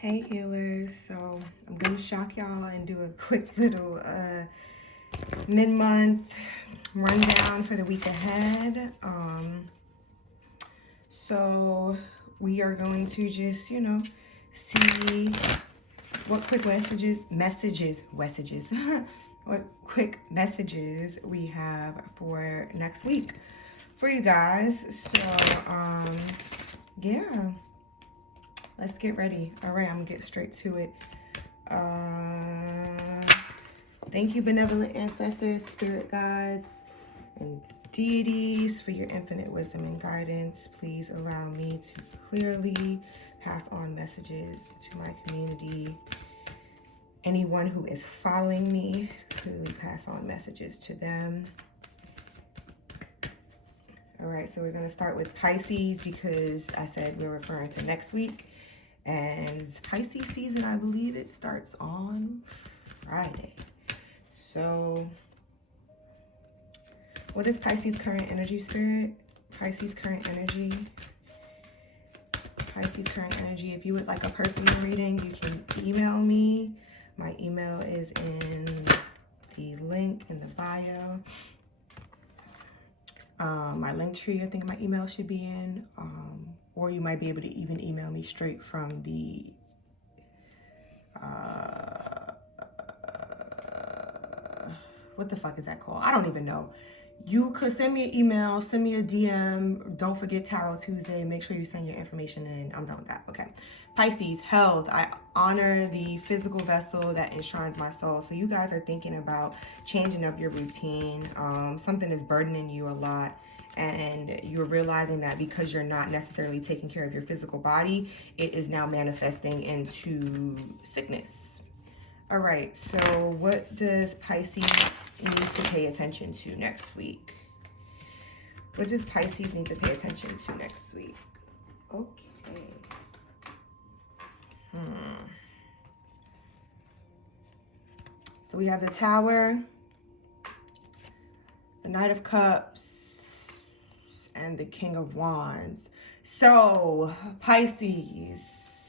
Hey healers, so I'm gonna shock y'all and do a quick little mid-month rundown for the week ahead. So we are going to just, see what quick messages, what quick messages we have for next week for you guys. So yeah. Let's get ready. All right, I'm gonna get straight to it. Thank you, benevolent ancestors, spirit guides, and deities for your infinite wisdom and guidance. Please allow me to clearly pass on messages to my community. Anyone who is following me, clearly pass on messages to them. All right, so we're gonna start with Pisces because I said we're referring to next week. And Pisces season, I believe it starts on Friday. So what is Pisces current energy, spirit? Pisces current energy. Pisces current energy. If you would like a personal reading, you can email me. My email is in the link in the bio. My link tree, I think my email should be in. Or you might be able to even email me straight from the what the fuck is that called? I don't even know. You could send me an email, send me a DM. Don't forget Tarot Tuesday. Make sure you send your information in. I'm done with that. Okay. Pisces, health. I honor the physical vessel that enshrines my soul. So you guys are thinking about changing up your routine. Something is burdening you a lot. And you're realizing that because you're not necessarily taking care of your physical body, it is now manifesting into sickness. All right, so what does Pisces need to pay attention to next week? What does Pisces need to pay attention to next week? Okay. So we have the Tower, the Knight of Cups, and the King of Wands. So Pisces,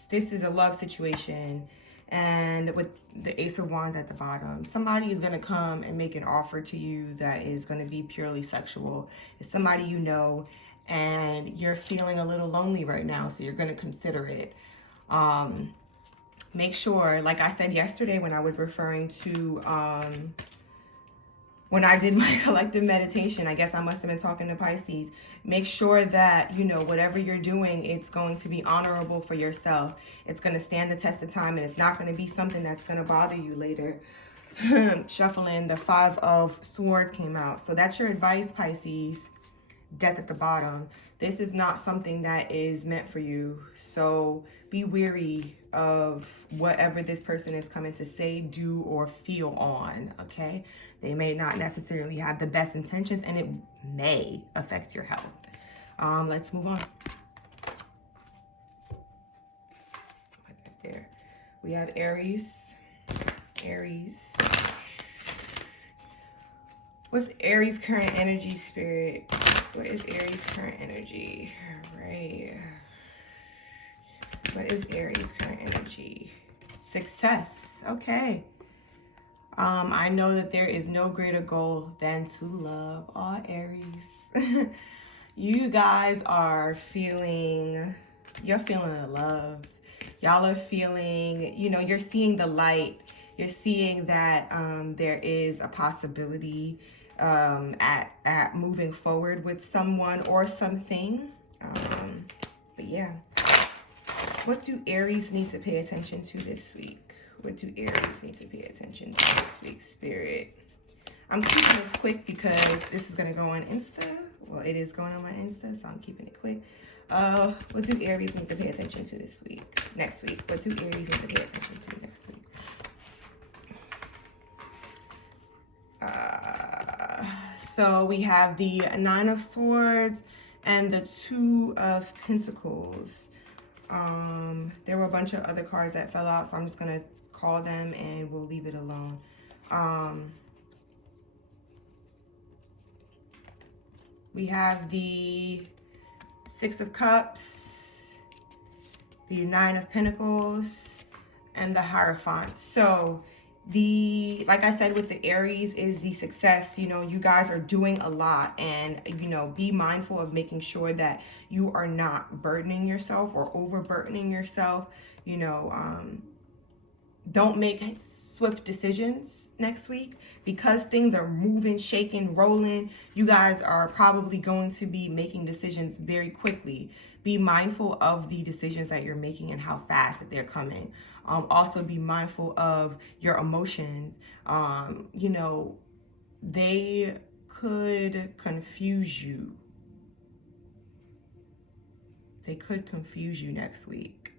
this is a love situation, and with the Ace of Wands at the bottom, somebody is going to come and make an offer to you that is going to be purely sexual. It's somebody you know, and you're feeling a little lonely right now, so you're going to consider it. Make sure, like I said yesterday when I was referring to when I did my collective meditation, I guess I must have been talking to Pisces. Make sure that, whatever you're doing, it's going to be honorable for yourself. It's going to stand the test of time, and it's not going to be something that's going to bother you later. Shuffling, the Five of Swords came out. So that's your advice, Pisces. Death at the bottom. This is not something that is meant for you. So be wary of whatever this person is coming to say, do, or feel on, okay? They may not necessarily have the best intentions, and it may affect your health. Let's move on. Put that there. We have Aries. Aries. What's Aries' current energy, spirit? What is Aries' current energy? All right. What is Aries' current energy? Success. Okay. I know that there is no greater goal than to love all Aries. You guys are feeling, you're feeling the love. Y'all are feeling, you're seeing the light. You're seeing that there is a possibility at moving forward with someone or something. But yeah. What do Aries need to pay attention to this week? What do Aries need to pay attention to this week, spirit? I'm keeping this quick because this is going to go on Insta. Well, it is going on my Insta, so I'm keeping it quick. What do Aries need to pay attention to this week? Next week. What do Aries need to pay attention to next week? So we have the Nine of Swords and the Two of Pentacles. There were a bunch of other cards that fell out, so I'm just going to call them and we'll leave it alone. We have the Six of Cups, the Nine of Pentacles, and the Hierophant. So like I said, with the Aries is the success. You know, you guys are doing a lot, and, you know, be mindful of making sure that you are not burdening yourself or overburdening yourself. You know, don't make swift decisions next week, because things are moving, shaking, rolling. You guys are probably going to be making decisions very quickly. Be mindful of the decisions that you're making and how fast that they're coming. Also be mindful of your emotions. You know, they could confuse you. They could confuse you next week.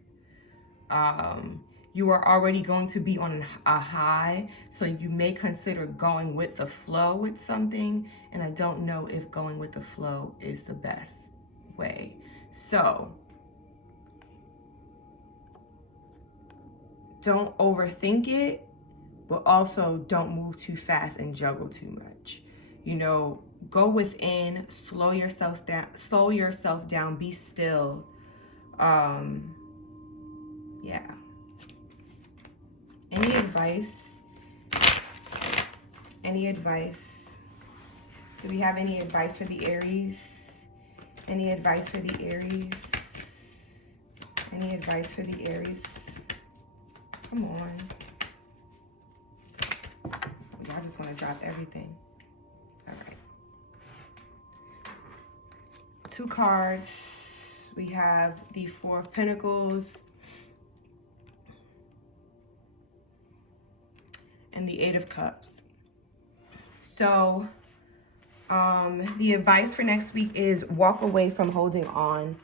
You are already going to be on a high, so you may consider going with the flow with something, and I don't know if going with the flow is the best way. So don't overthink it, but also don't move too fast and juggle too much. You know, go within, slow yourself down, be still. Yeah. Any advice? Any advice? Do we have any advice for the Aries? Any advice for the Aries? Any advice for the Aries? Come on. Y'all just want to drop everything. All right. 2 cards. We have the 4 of Pentacles and the 8 of Cups. So the advice for next week is walk away from holding on.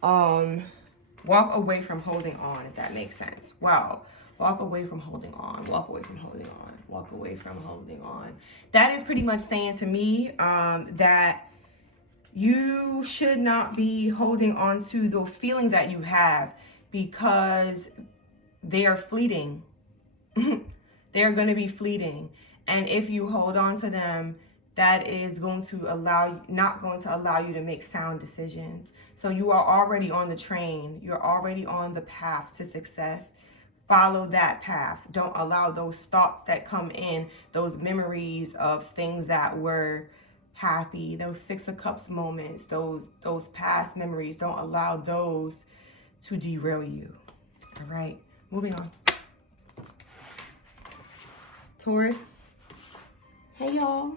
Walk away from holding on, if that makes sense. Wow. Walk away from holding on. Walk away from holding on. Walk away from holding on. That is pretty much saying to me that you should not be holding on to those feelings that you have, because they are fleeting. They're going to be fleeting. And if you hold on to them, that is going to not going to allow you to make sound decisions. So you are already on the train. You're already on the path to success. Follow that path. Don't allow those thoughts that come in, those memories of things that were happy, those 6 of Cups moments, those past memories. Don't allow those to derail you. All right, moving on. Taurus. Hey, y'all.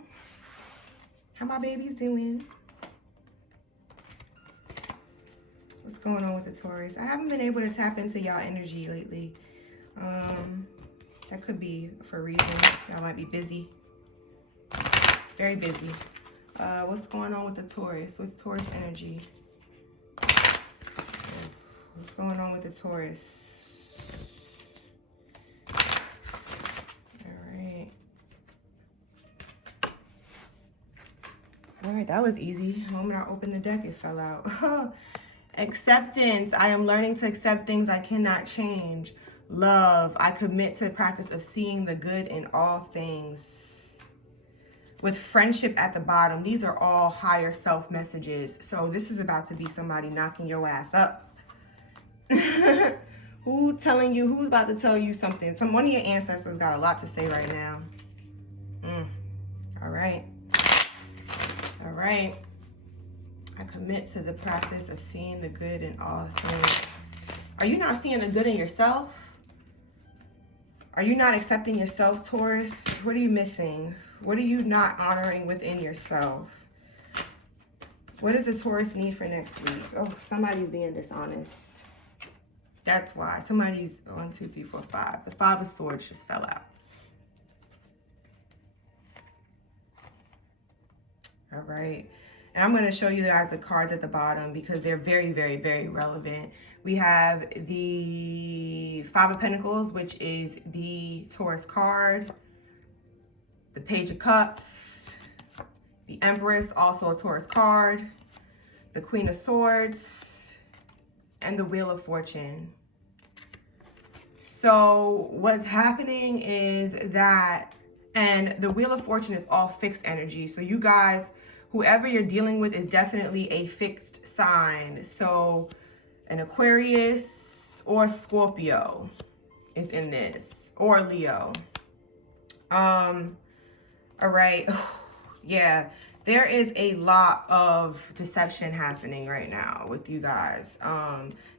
How my babies doing? What's going on with the Taurus? I haven't been able to tap into y'all energy lately. That could be for a reason. Y'all might be busy. Very busy. What's going on with the Taurus? What's Taurus energy? What's going on with the Taurus? All right, that was easy. The moment I opened the deck, it fell out. Acceptance. I am learning to accept things I cannot change. Love. I commit to the practice of seeing the good in all things. With friendship at the bottom, these are all higher self messages. So this is about to be somebody knocking your ass up. Who's about to tell you something? One of your ancestors got a lot to say right now. All right. All right. I commit to the practice of seeing the good in all things. Are you not seeing the good in yourself? Are you not accepting yourself, Taurus? What are you missing? What are you not honoring within yourself? What does the Taurus need for next week? Oh, somebody's being dishonest. That's why. Somebody's 1, 2, 3, 4, 5. The 5 of Swords just fell out. All right. And I'm going to show you guys the cards at the bottom because they're very, very, very relevant. We have the 5 of Pentacles, which is the Taurus card. The Page of Cups. The Empress, also a Taurus card. The Queen of Swords. And the Wheel of Fortune. So what's happening is that, and the Wheel of Fortune is all fixed energy. So you guys, whoever you're dealing with is definitely a fixed sign. So an Aquarius or Scorpio. is in this, or Leo. All right. Yeah, there is a lot of deception happening right now with you guys.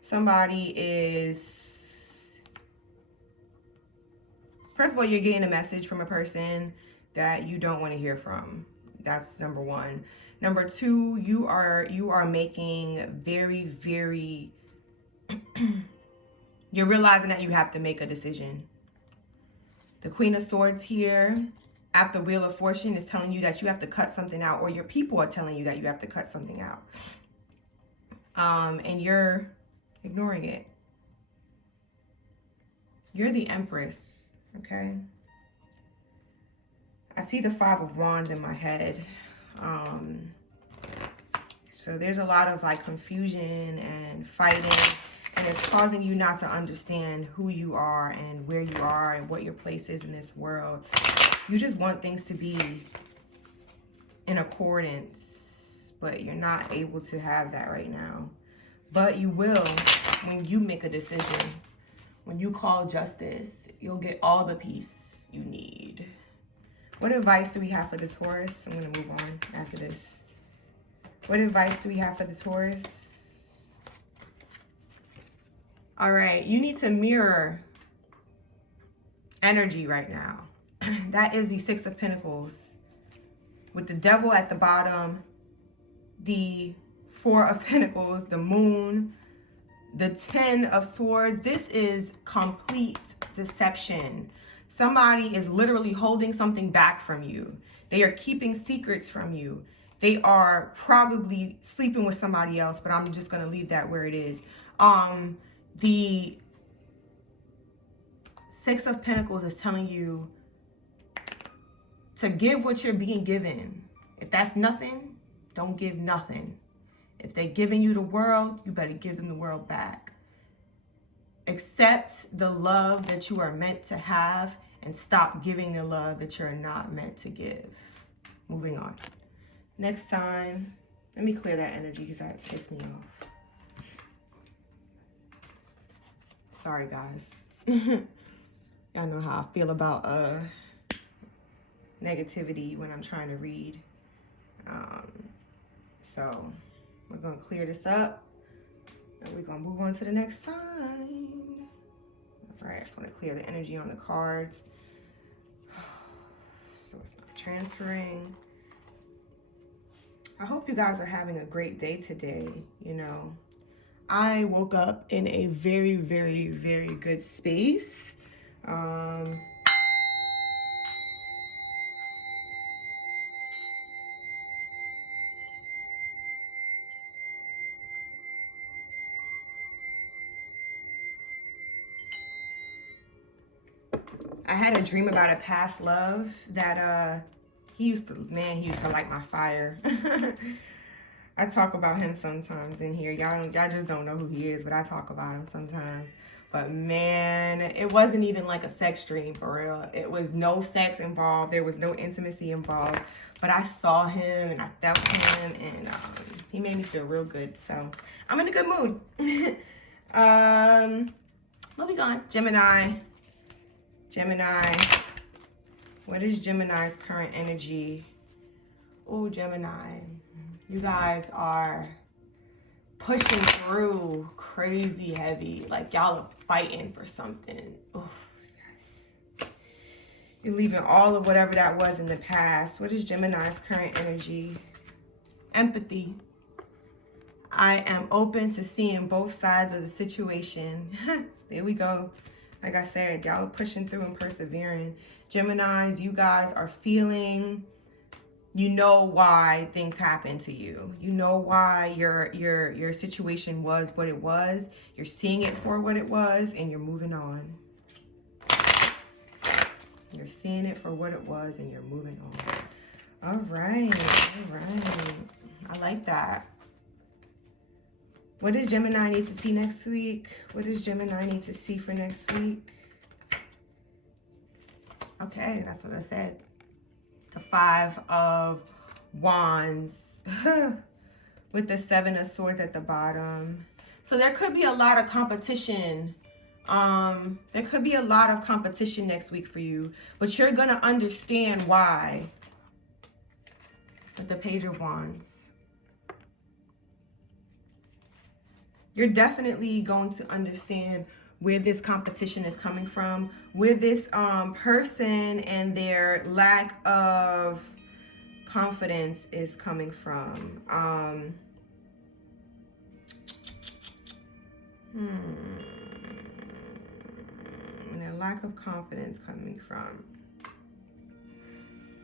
Somebody is, first of all, you're getting a message from a person that you don't want to hear from. That's number one. Number two, you are making very, very you're realizing that you have to make a decision. The Queen of Swords here at the Wheel of Fortune is telling you that you have to cut something out, or your people are telling you that you have to cut something out. And you're ignoring it. You're the Empress, okay? I see the Five of Wands in my head. So there's a lot of like confusion and fighting, and it's causing you not to understand who you are and where you are and what your place is in this world. You just want things to be in accordance, but you're not able to have that right now. But you will when you make a decision. When you call justice, you'll get all the peace you need. What advice do we have for the Taurus? I'm going to move on after this. What advice do we have for the Taurus? All right, you need to mirror energy right now. That is the Six of Pentacles. With the Devil at the bottom, the Four of Pentacles, the Moon, the Ten of Swords. This is complete deception. Somebody is literally holding something back from you. They are keeping secrets from you. They are probably sleeping with somebody else, but I'm just going to leave that where it is. The Six of Pentacles is telling you to give what you're being given. If that's nothing, don't give nothing. If they're giving you the world, you better give them the world back. Accept the love that you are meant to have and stop giving the love that you're not meant to give. Moving on. Next sign. Let me clear that energy because that pissed me off. Sorry, guys. Y'all know how I feel about negativity when I'm trying to read. So we're going to clear this up. And we're going to move on to the next sign. All right, I just want to clear the energy on the cards. So it's not transferring. I hope you guys are having a great day today. You know, I woke up in a very, very, very good space. I had a dream about a past love that he used to light my fire. I talk about him sometimes in here. Y'all just don't know who he is, but I talk about him sometimes. But man, it wasn't even like a sex dream for real. It was no sex involved. There was no intimacy involved. But I saw him and I felt him, and he made me feel real good. So I'm in a good mood. Moving on. Gemini. What is Gemini's current energy? Oh, Gemini. You guys are pushing through crazy heavy. Like y'all are fighting for something. Oh, yes. You're leaving all of whatever that was in the past. What is Gemini's current energy? Empathy. I am open to seeing both sides of the situation. There we go. Like I said, y'all are pushing through and persevering. Geminis, you guys are feeling, you know why things happen to you. You know why your situation was what it was. You're seeing it for what it was, and you're moving on. You're seeing it for what it was, and you're moving on. All right. I like that. What does Gemini need to see next week? What does Gemini need to see for next week? Okay, that's what I said. The Five of Wands with the Seven of Swords at the bottom. So there could be a lot of competition There could be a lot of competition next week for you, but you're going to understand why. With the Page of Wands. You're definitely going to understand where this competition is coming from, where this person and their lack of confidence is coming from. And their lack of confidence coming from.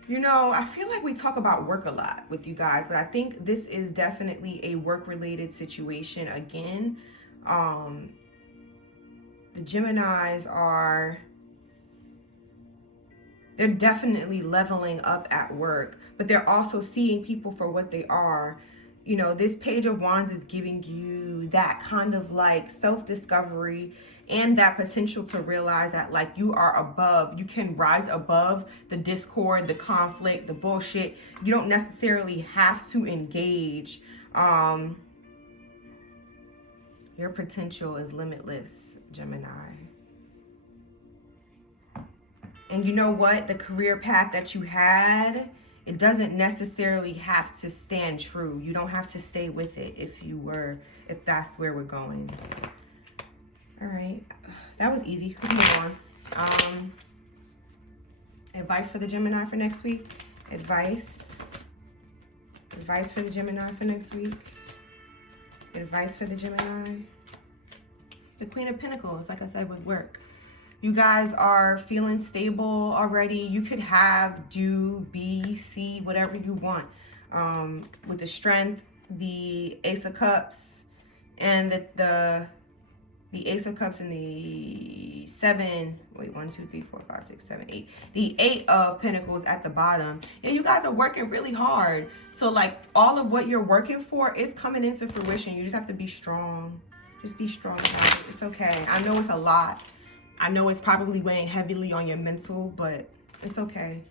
You know, I feel like we talk about work a lot with you guys, but I think this is definitely a work-related situation again. The Geminis are, they're definitely leveling up at work, but they're also seeing people for what they are. You know, this Page of Wands is giving you that kind of like self-discovery and that potential to realize that like you are above, you can rise above the discord, the conflict, the bullshit. You don't necessarily have to engage. Your potential is limitless, Gemini. And you know what? The career path that you had, it doesn't necessarily have to stand true. You don't have to stay with it if that's where we're going. All right, that was easy. Let's move on. Advice for the Gemini for next week. Advice for the Gemini for next week. Advice for the Gemini. The Queen of Pentacles, like I said, with work. You guys are feeling stable already. You could have, do, be, see, whatever you want. With the Strength, the Ace of Cups, and the Ace of Cups and the 7, wait, 1, 2, 3, 4, 5, 6, 7, 8. The 8 of Pentacles at the bottom. And you guys are working really hard. So like all of what you're working for is coming into fruition. You just have to be strong. Just be strong about it. It's okay. I know it's a lot. I know it's probably weighing heavily on your mental, but it's okay.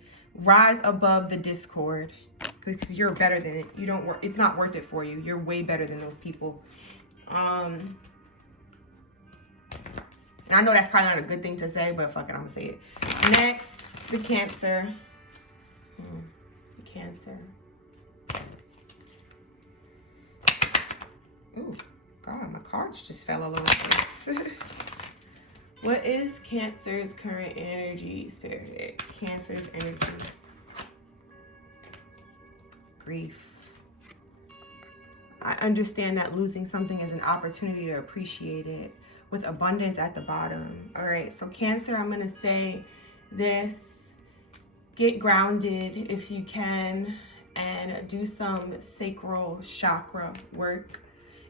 Rise above the discord because you're better than it. You don't work. It's not worth it for you. You're way better than those people. And I know that's probably not a good thing to say, but fuck it, I'm gonna say it. Next, the Cancer. The Cancer. Ooh, God, my cards just fell all over the place. What is Cancer's current energy, Spirit? Cancer's energy. Grief. I understand that losing something is an opportunity to appreciate it, with abundance at the bottom. All right, so Cancer, I'm going to say this. Get grounded if you can and do some sacral chakra work.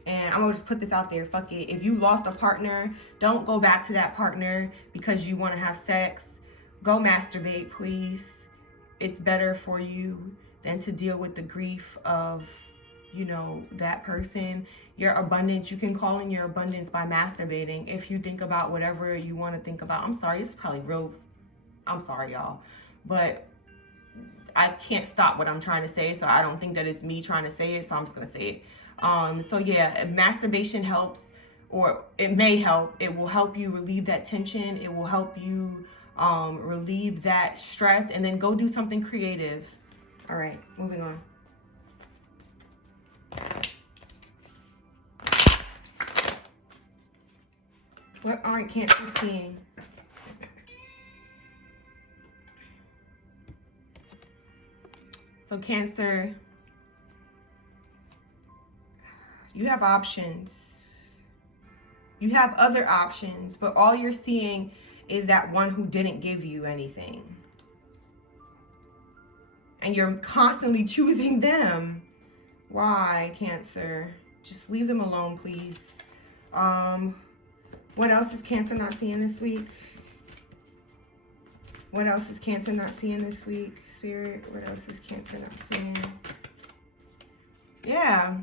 And I'm going to just put this out there. Fuck it. If you lost a partner, don't go back to that partner because you want to have sex. Go masturbate, please. It's better for you than to deal with the grief of, you know, that person. Your abundance, you can call in your abundance by masturbating. If you think about whatever you want to think about. I'm sorry, this is probably real. I'm sorry, y'all. But I can't stop what I'm trying to say, so I don't think that it's me trying to say it, so I'm just going to say it. So yeah, masturbation helps, or it may help. It will help you relieve that tension. It will help you relieve that stress, and then go do something creative. All right, moving on. What aren't Cancer seeing? So Cancer, you have options. You have other options, but all you're seeing is that one who didn't give you anything. And you're constantly choosing them. Why, Cancer? Just leave them alone, please. What else is Cancer not seeing this week? What else is Cancer not seeing this week, Spirit? What else is Cancer not seeing? Yeah,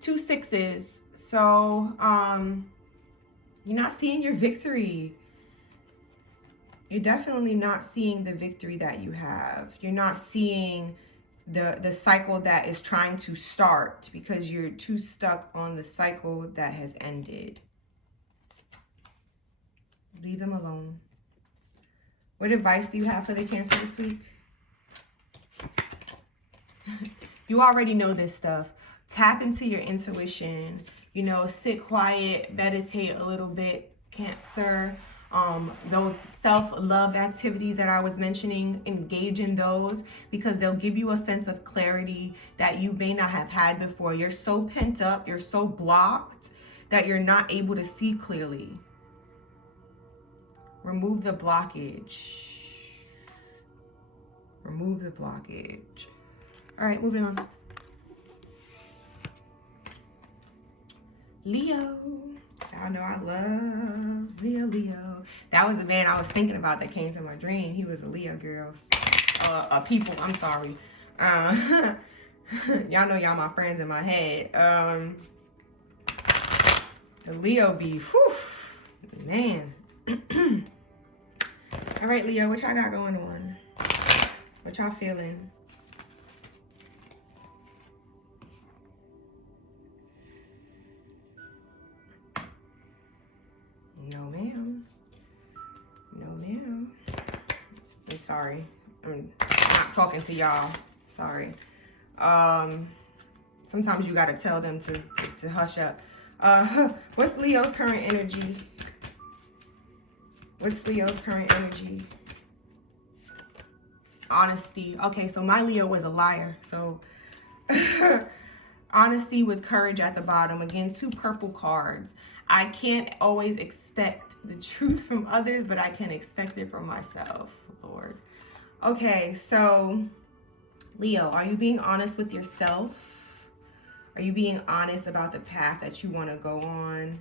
2 6s. So, you're not seeing your victory. You're definitely not seeing the victory that you have. You're not seeing the cycle that is trying to start because you're too stuck on the cycle that has ended. Leave them alone. What advice do you have for the Cancer this week? You already know this stuff. Tap into your intuition. You know, sit quiet, meditate a little bit, Cancer. Those self-love activities that I was mentioning, engage in those because they'll give you a sense of clarity that you may not have had before. You're so pent up, you're so blocked that you're not able to see clearly. Remove the blockage. Remove the blockage. All right, moving on. Leo. Y'all know I love Leo. That was the man I was thinking about that came to my dream. He was a Leo, girls. People, I'm sorry. Y'all know y'all my friends in my head. The Leo be, whew, man. All right, Leo, what y'all got going on? What y'all feeling? No, ma'am. No, ma'am. I'm sorry. I'm not talking to y'all. Sorry. Sometimes you gotta tell them to hush up. What's Leo's current energy? What's Leo's current energy? Honesty. Okay, so my Leo was a liar. So honesty with courage at the bottom. Again, 2 purple cards. I can't always expect the truth from others, but I can expect it from myself, Lord. Okay, so Leo, are you being honest with yourself? Are you being honest about the path that you want to go on?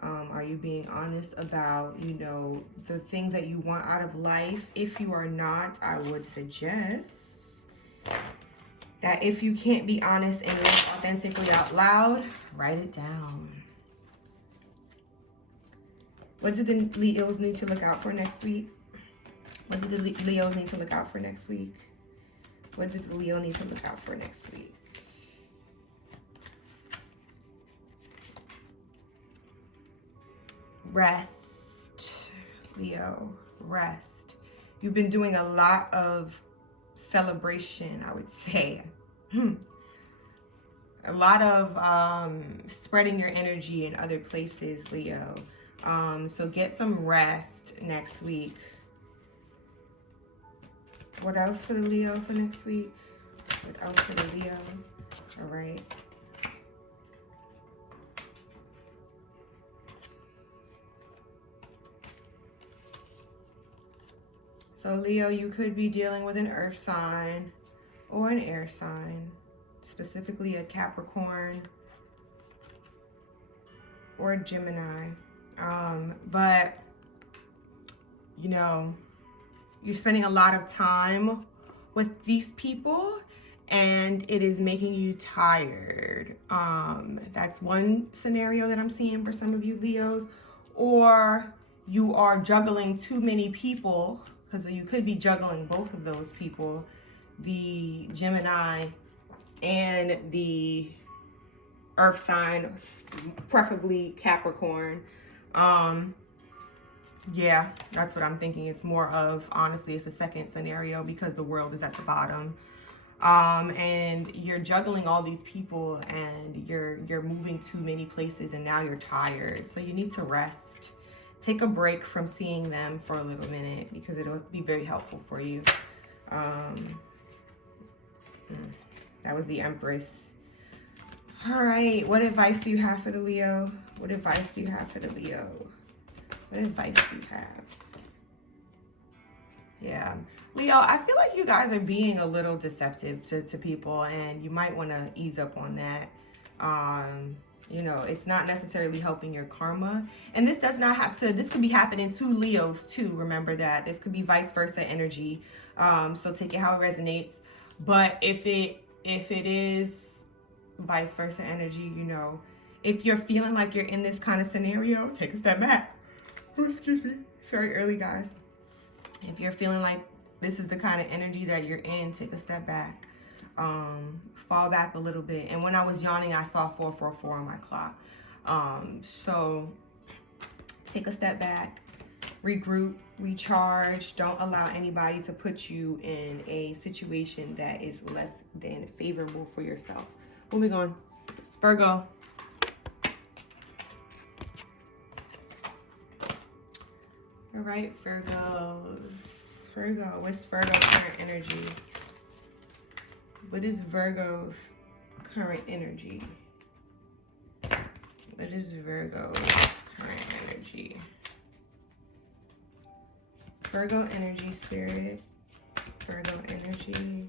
Are you being honest about, you know, the things that you want out of life? If you are not, I would suggest that if you can't be honest and live authentically out loud, write it down. What do the Leos need to look out for next week? What do the Leos need to look out for next week? What does the Leo need to look out for next week? Rest, Leo, rest. You've been doing a lot of celebration, I would say. A lot of spreading your energy in other places, Leo. So get some rest next week. What else for the Leo for next week? What else for the Leo? All right. So Leo, you could be dealing with an earth sign or an air sign, specifically a Capricorn or a Gemini. But, you know, you're spending a lot of time with these people and it is making you tired. That's one scenario that I'm seeing for some of you Leos. Or you are juggling too many people, because you could be juggling both of those people, the Gemini and the earth sign, preferably Capricorn. Yeah, that's what I'm thinking. It's more of, honestly, it's a second scenario because the world is at the bottom. And you're juggling all these people and you're moving too many places and now you're tired. So you need to rest. Take a break from seeing them for a little minute because it'll be very helpful for you. That was the Empress. All right, what advice do you have for the Leo? What advice do you have for the Leo? What advice do you have? Yeah, Leo, I feel like you guys are being a little deceptive to people and you might want to ease up on that. You know, it's not necessarily helping your karma. And this does not have to, this could be happening to Leos too. Remember that. This could be vice versa energy. So take it how it resonates. But if it is vice versa energy, you know, if you're feeling like you're in this kind of scenario, take a step back. Oh, excuse me. Sorry, early guys. If you're feeling like this is the kind of energy that you're in, take a step back. Fall back a little bit. And when I was yawning, I saw 444 on my clock. So take a step back regroup, recharge. Don't allow anybody to put you in a situation that is less than favorable for yourself. Moving on. Virgo. All right, Virgos. Virgo, what's Virgo's current energy? What is Virgo's current energy? What is Virgo's current energy? Virgo energy, spirit. Virgo energy.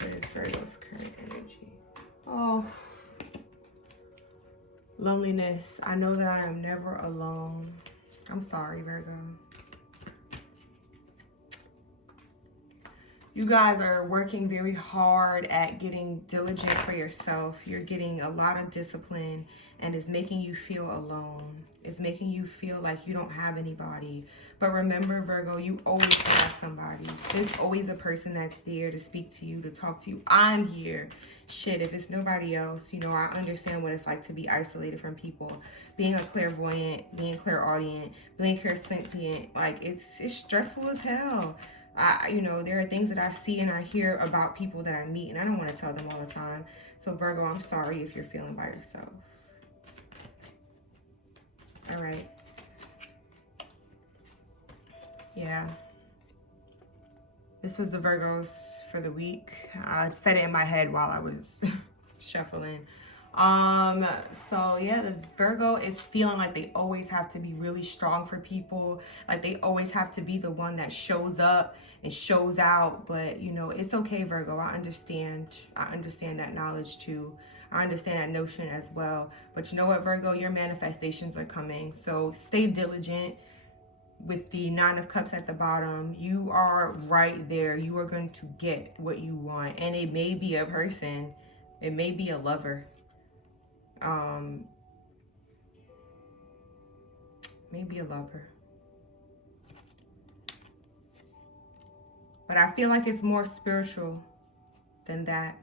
What is Virgo's current energy? Oh, loneliness. I know that I am never alone. I'm sorry, Virgo. You guys are working very hard at getting diligent for yourself. You're getting a lot of discipline, and it's making you feel alone. It's making you feel like you don't have anybody. But remember, Virgo, you always have somebody. There's always a person that's there to speak to you, to talk to you. I'm here. Shit, if it's nobody else, you know, I understand what it's like to be isolated from people. Being a clairvoyant, being clairaudient, being clairsentient, like it's stressful as hell. You know, there are things that I see and I hear about people that I meet, and I don't want to tell them all the time. So Virgo, I'm sorry if you're feeling by yourself. All right. Yeah. This was the Virgos for the week. I said it in my head while I was shuffling. So yeah, the Virgo is feeling like they always have to be really strong for people. Like they always have to be the one that shows up and shows out. But you know, it's okay, Virgo. I understand that knowledge too. I understand that notion as well. But you know what, Virgo, your manifestations are coming. So stay diligent. With the Nine of Cups at the bottom, you are right there. You are going to get what you want. And it may be a person. It may be a lover. Maybe a lover. But I feel like it's more spiritual than that.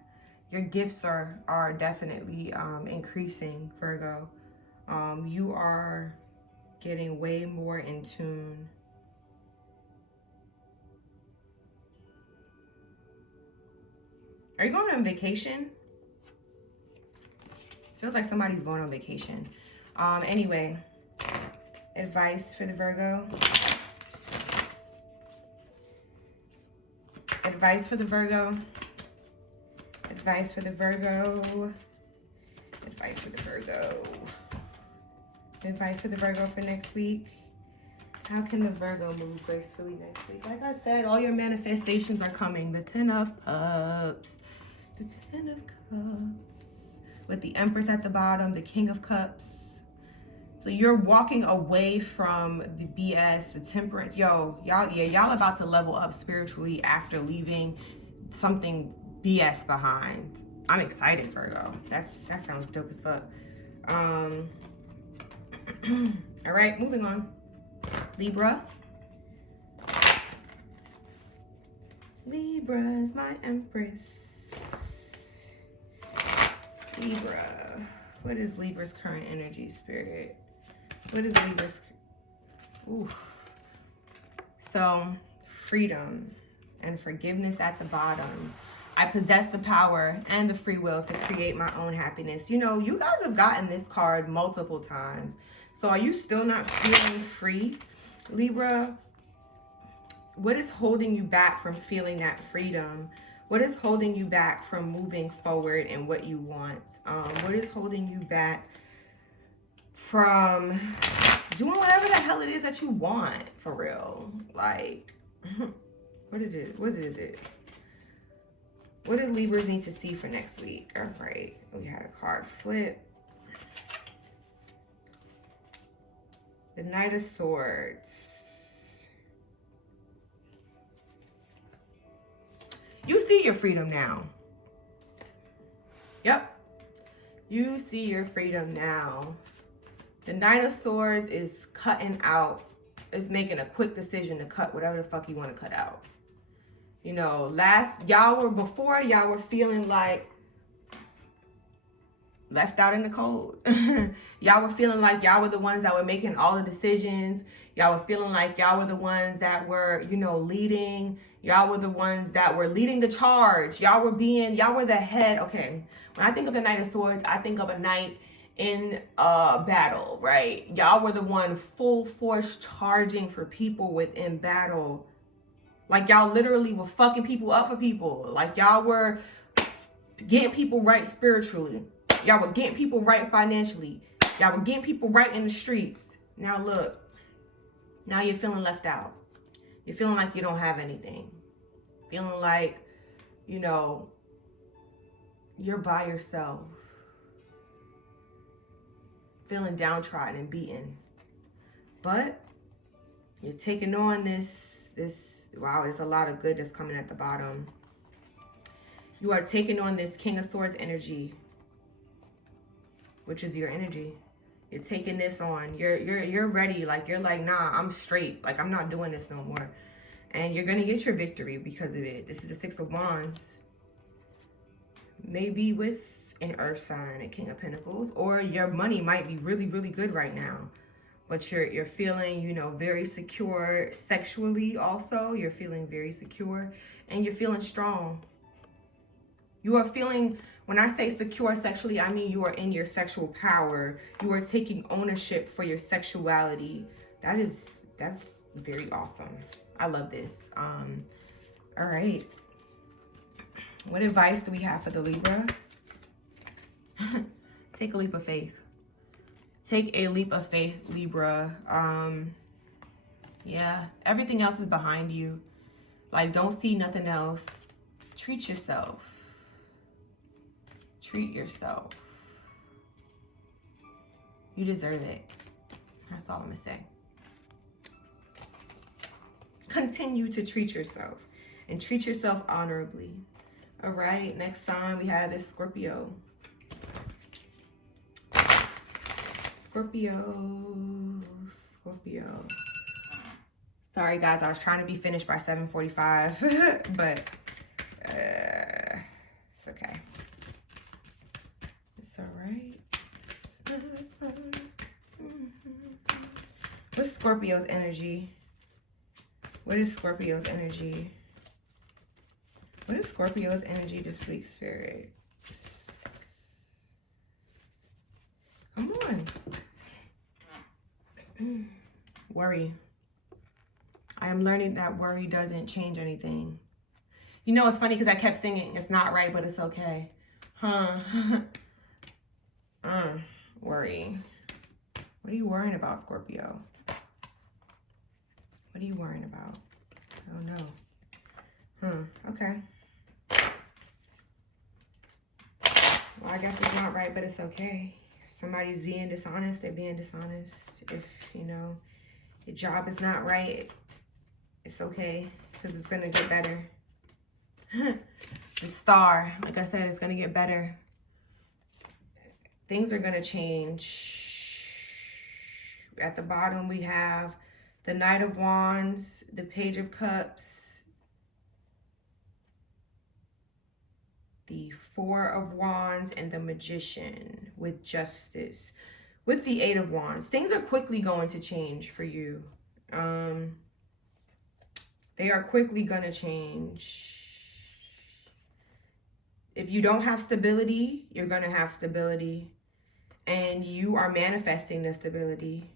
Your gifts are definitely increasing, Virgo. You are getting way more in tune. Are you going on vacation? Feels like somebody's going on vacation. Anyway, advice for the Virgo. Advice for the Virgo. Advice for the Virgo. Advice for the Virgo. Advice for the Virgo for next week. How can the Virgo move gracefully next week? Like I said, all your manifestations are coming. The 10 of Cups. The 10 of Cups. With the Empress at the bottom, the King of Cups. So you're walking away from the BS, the temperance. Yo, y'all about to level up spiritually after leaving something BS behind. I'm excited, Virgo. That sounds dope as fuck. All right, moving on. Libra. Libra is my Empress. Libra. What is Libra's current energy, spirit? What is Libra's? Ooh. So, freedom and forgiveness at the bottom. I possess the power and the free will to create my own happiness. You know, you guys have gotten this card multiple times. So are you still not feeling free, Libra? What is holding you back from feeling that freedom? What is holding you back from moving forward in what you want? What is holding you back from doing whatever the hell it is that you want, for real? Like, what is it? What do Libras need to see for next week? All right, we had a card flip. The Knight of Swords. You see your freedom now. Yep. You see your freedom now. The Knight of Swords is cutting out, is making a quick decision to cut whatever the fuck you want to cut out. You know, before y'all were feeling like left out in the cold. Y'all were feeling like y'all were the ones that were making all the decisions. Y'all were feeling like y'all were the ones that were, you know, leading. Y'all were the ones that were leading the charge. Y'all were the head. Okay, when I think of the Knight of Swords, I think of a knight in a battle, right? Y'all were the one full force charging for people within battle. Like y'all literally were fucking people up for people. Like y'all were getting people right spiritually. Y'all were getting people right financially. Y'all were getting people right in the streets. Now look, now you're feeling left out. You're feeling like you don't have anything. Feeling like, you know, you're by yourself. Feeling downtrodden and beaten. But you're taking on this, wow, there's a lot of good that's coming at the bottom. You are taking on this King of Swords energy, which is your energy. You're taking this on. You're ready. Like, you're like, nah, I'm straight. Like, I'm not doing this no more. And you're going to get your victory because of it. This is the Six of Wands. Maybe with an Earth sign, a King of Pentacles. Or your money might be really, really good right now. But you're feeling, you know, very secure sexually also. You're feeling very secure. And you're feeling strong. You are feeling, when I say secure sexually, I mean you are in your sexual power. You are taking ownership for your sexuality. That's very awesome. I love this. All right. What advice do we have for the Libra? Take a leap of faith. Take a leap of faith, Libra. Yeah, everything else is behind you. Like, don't see nothing else. Treat yourself. Treat yourself. You deserve it. That's all I'm gonna say. Continue to treat yourself and treat yourself honorably. All right, next sign we have is Scorpio. Scorpio. Sorry guys, I was trying to be finished by 7:45, but it's okay. It's all right. What's Scorpio's energy? What is Scorpio's energy? What is Scorpio's energy this week, Spirit? Come on. Worry. I am learning that worry doesn't change anything. You know, it's funny because I kept singing, it's not right, but it's okay. Worry. What are you worrying about, Scorpio? What are you worrying about? I don't know. Okay. Well, I guess it's not right, but it's okay. If somebody's being dishonest, they're being dishonest. If, you know, your job is not right, it's okay, because it's going to get better. The star, like I said, it's going to get better. Things are going to change. At the bottom, we have the Knight of Wands, the Page of Cups, the Four of Wands, and the Magician with Justice. With the Eight of Wands, things are quickly going to change for you. They are quickly going to change. If you don't have stability, you're going to have stability. And you are manifesting the stability.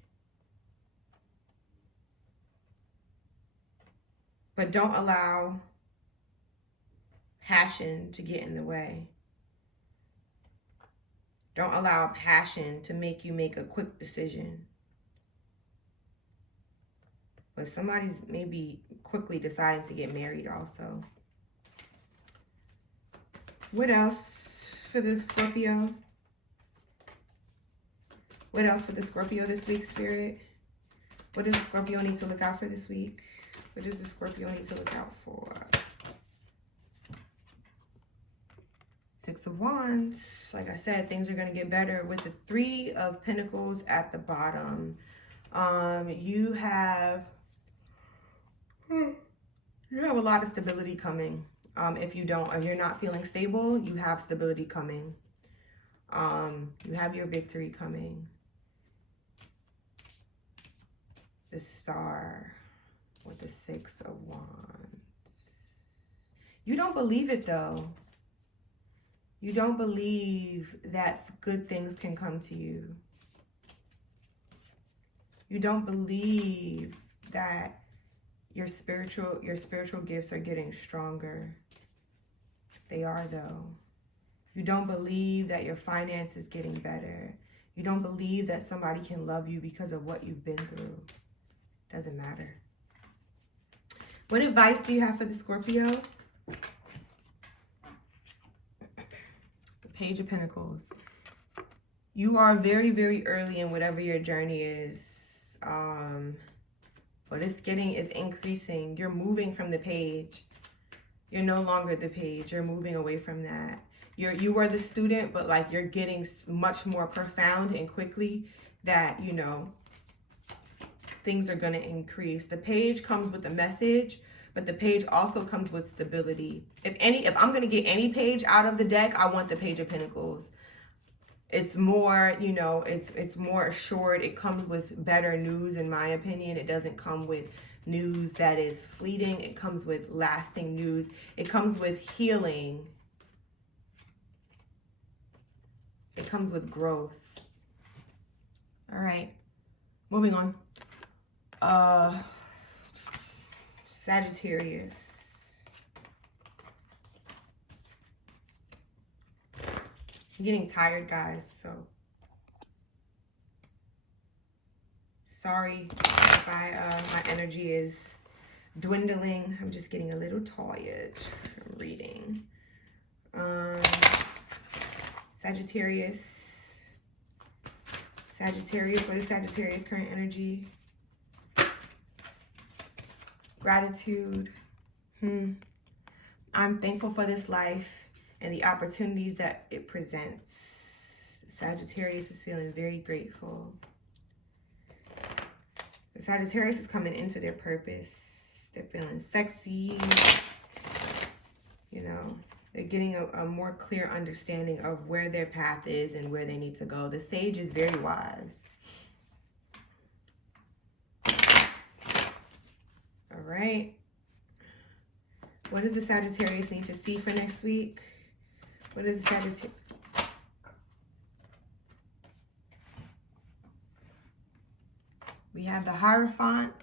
But don't allow passion to get in the way. Don't allow passion to make you make a quick decision. But somebody's maybe quickly deciding to get married also. What else for the Scorpio? What else for the Scorpio this week, Spirit? What does the Scorpio need to look out for this week? What does the Scorpio need to look out for? Six of Wands. Like I said, things are going to get better. With the Three of Pentacles at the bottom, you have a lot of stability coming. If you're not feeling stable, you have stability coming. You have your victory coming. The Star with the 6 of Wands. You don't believe it though. You don't believe that good things can come to you. You don't believe that your spiritual gifts are getting stronger. They are though. You don't believe that your finance is getting better. You don't believe that somebody can love you because of what you've been through. Doesn't matter. What advice do you have for the Scorpio? The Page of Pentacles. You are very, very early in whatever your journey is. But it's increasing. You're moving from the Page. You're no longer the Page. You're moving away from that. You were the student, but like you're getting much more profound and quickly that, you know, things are going to increase. The Page comes with a message, but the Page also comes with stability. If I'm going to get any page out of the deck, I want the Page of Pentacles. It's more, you know, it's more assured. It comes with better news, in my opinion. It doesn't come with news that is fleeting. It comes with lasting news. It comes with healing. It comes with growth. All right, moving on. Sagittarius. I'm getting tired, guys, so sorry if my energy is dwindling. I'm just getting a little tired from reading. Sagittarius. Sagittarius, what is Sagittarius' current energy? Gratitude. I'm thankful for this life and the opportunities that it presents. Sagittarius is feeling very grateful. The Sagittarius is coming into their purpose. They're feeling sexy. You know, they're getting a more clear understanding of where their path is and where they need to go. The Sage is very wise. All right. What does the Sagittarius need to see for next week? What is the Sagittarius? We have the Hierophant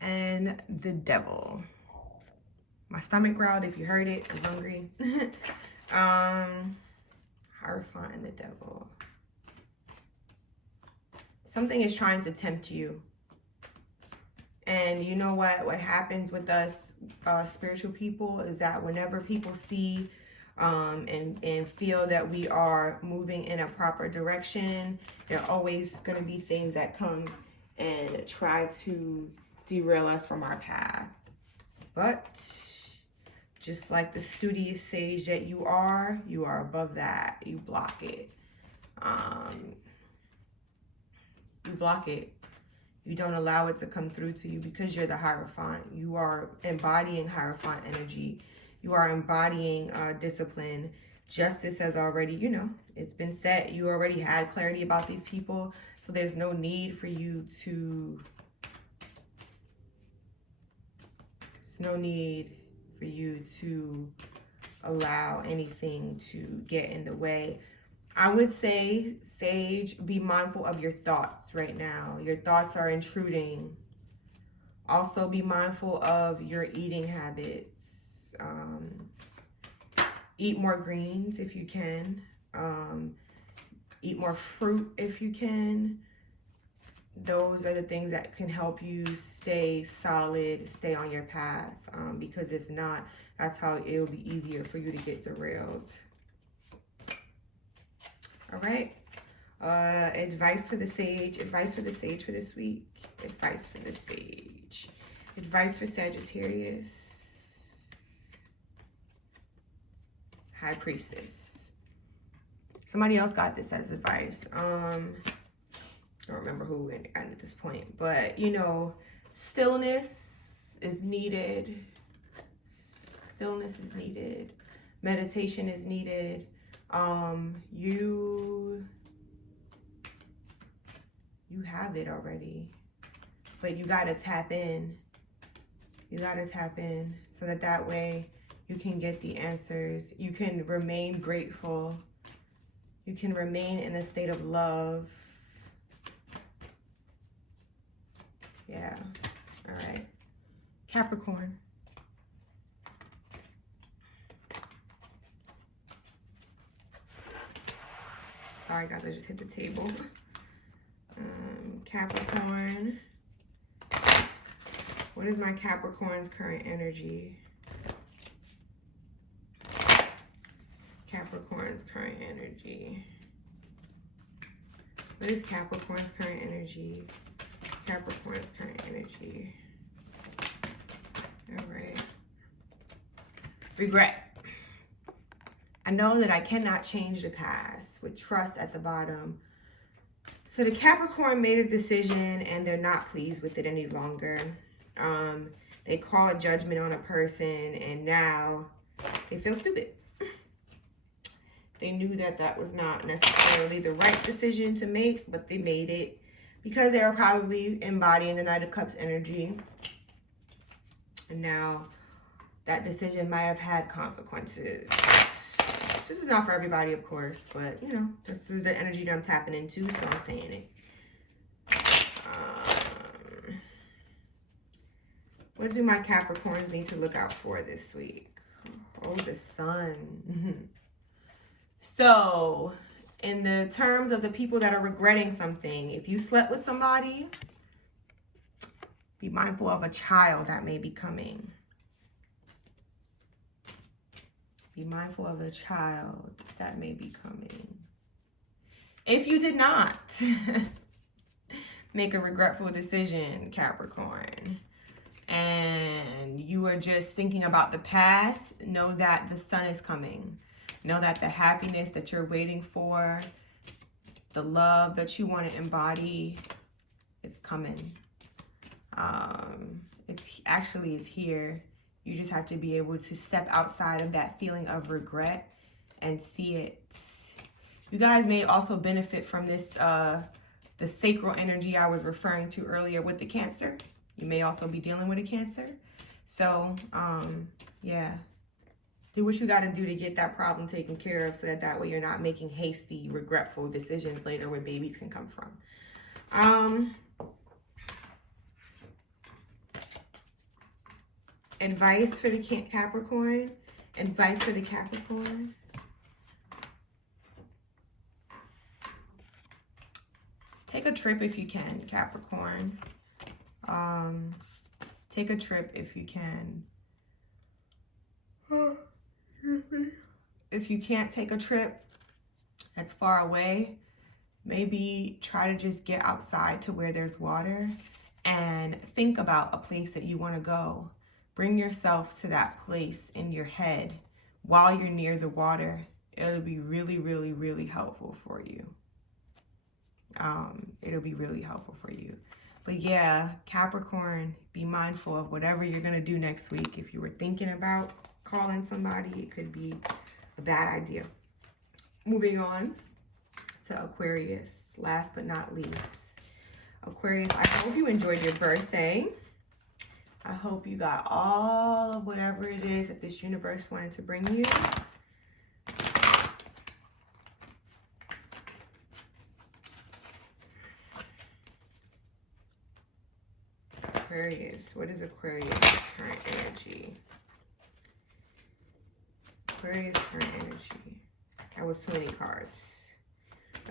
and the Devil. My stomach growled if you heard it. I'm hungry. Hierophant and the Devil. Something is trying to tempt you. And you know what happens with us spiritual people is that whenever people see and feel that we are moving in a proper direction, there are always going to be things that come and try to derail us from our path. But just like the studious sage that you are above that. You block it. You block it. You don't allow it to come through to you because you're the Hierophant. You are embodying Hierophant energy. You are embodying discipline. Justice has already, you know, it's been set. You already had clarity about these people. So there's no need for you to, allow anything to get in the way. I would say, Sage, be mindful of your thoughts right now. Your thoughts are intruding. Also be mindful of your eating habits. Eat more greens if you can. Eat more fruit if you can. Those are the things that can help you stay solid, stay on your path. Because if not, that's how it'll be easier for you to get derailed. All right. Advice for the Sage. Advice for the Sage for this week. Advice for the Sage. Advice for Sagittarius. High Priestess. Somebody else got this as advice. I don't remember who at this point. But, you know, stillness is needed. Stillness is needed. Meditation is needed. You have it already, but you got to tap in. You got to tap in so that way you can get the answers. You can remain grateful. You can remain in a state of love. Yeah. All right. Capricorn. Sorry, guys, I just hit the table. Capricorn. What is my Capricorn's current energy? Capricorn's current energy. What is Capricorn's current energy? Capricorn's current energy. All right. Regret. I know that I cannot change the past, with trust at the bottom. So the Capricorn made a decision and they're not pleased with it any longer. They call judgment on a person and now they feel stupid. They knew that that was not necessarily the right decision to make, but they made it because they were probably embodying the Knight of Cups energy. And now that decision might have had consequences. This is not for everybody, of course, but, you know, this is the energy that I'm tapping into, so I'm saying it. What do my Capricorns need to look out for this week? Oh, the sun. So, in the terms of the people that are regretting something, if you slept with somebody, be mindful of a child that may be coming. Be mindful of a child that may be coming. If you did not make a regretful decision, Capricorn, and you are just thinking about the past, know that the sun is coming. Know that the happiness that you're waiting for, the love that you want to embody, it's coming. It's here. You just have to be able to step outside of that feeling of regret and see it. You guys may also benefit from this, the sacral energy I was referring to earlier with the Cancer. You may also be dealing with a Cancer. So, yeah. Do what you got to do to get that problem taken care of so that way you're not making hasty, regretful decisions later where babies can come from. Advice for the Capricorn. Advice for the Capricorn. Take a trip if you can, Capricorn. Take a trip if you can. If you can't take a trip that's far away, maybe try to just get outside to where there's water and think about a place that you want to go. Bring yourself to that place in your head while you're near the water. It'll be really, really, really helpful for you. It'll be really helpful for you. But yeah, Capricorn, be mindful of whatever you're going to do next week. If you were thinking about calling somebody, it could be a bad idea. Moving on to Aquarius, last but not least. Aquarius, I hope you enjoyed your birthday. I hope you got all of whatever it is that this universe wanted to bring you. Aquarius, what is Aquarius' current energy? Aquarius current energy. That was 20 cards.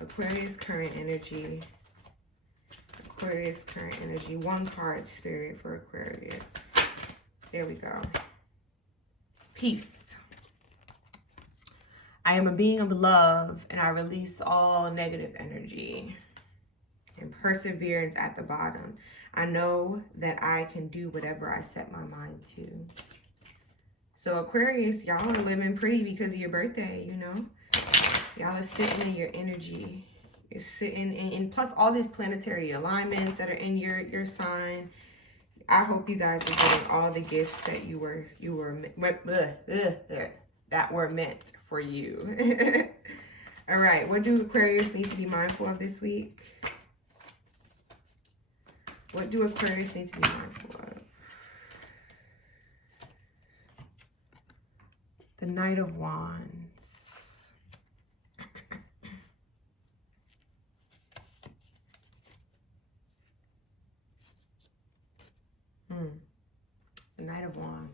Aquarius current energy. Aquarius current energy. One card, Spirit, for Aquarius. There we go. Peace. I am a being of love and I release all negative energy. And perseverance at the bottom. I know that I can do whatever I set my mind to. So Aquarius, y'all are living pretty because of your birthday, you know. Y'all are sitting in your energy. You're sitting in, and plus all these planetary alignments that are in your sign. I hope you guys are getting all the gifts that you were that were meant for you. All right, what do Aquarius need to be mindful of this week? What do Aquarius need to be mindful of? The Knight of Wands. The Knight of Wands.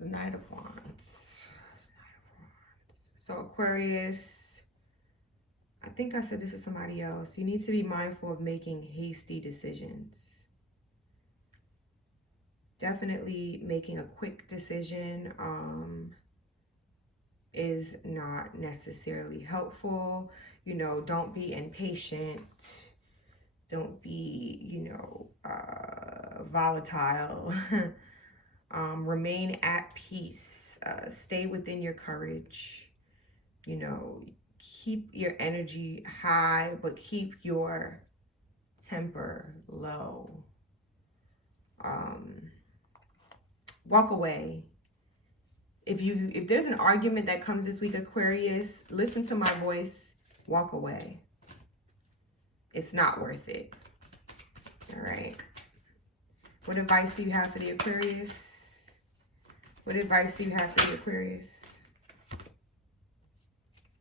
The Knight of Wands. So Aquarius, I think I said this to somebody else. You need to be mindful of making hasty decisions. Definitely making a quick decision is not necessarily helpful. You know, don't be impatient. Don't be, you know, volatile. Remain at peace. Stay within your courage. You know, keep your energy high, but keep your temper low. Walk away. If there's an argument that comes this week, Aquarius, listen to my voice. Walk away. It's not worth it. All right. What advice do you have for the Aquarius? What advice do you have for the Aquarius?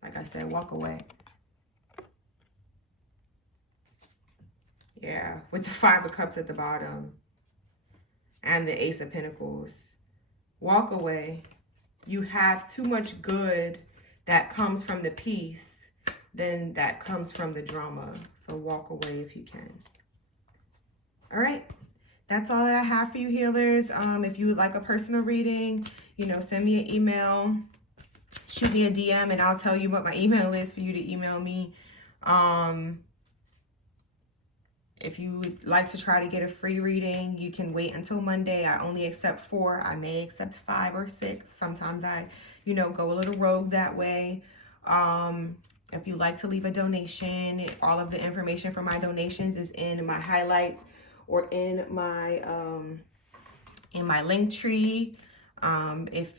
Like I said, walk away. Yeah, with the Five of Cups at the bottom and the Ace of Pentacles. Walk away. You have too much good that comes from the peace than that comes from the drama. So walk away if you can. All right. That's all that I have for you, healers. If you would like a personal reading, you know, send me an email. Shoot me a DM and I'll tell you what my email is for you to email me. If you would like to try to get a free reading, you can wait until Monday. I only accept 4. I may accept 5 or 6. Sometimes I, you know, go a little rogue that way. If you'd like to leave a donation, all of the information for my donations is in my highlights or in my link tree. If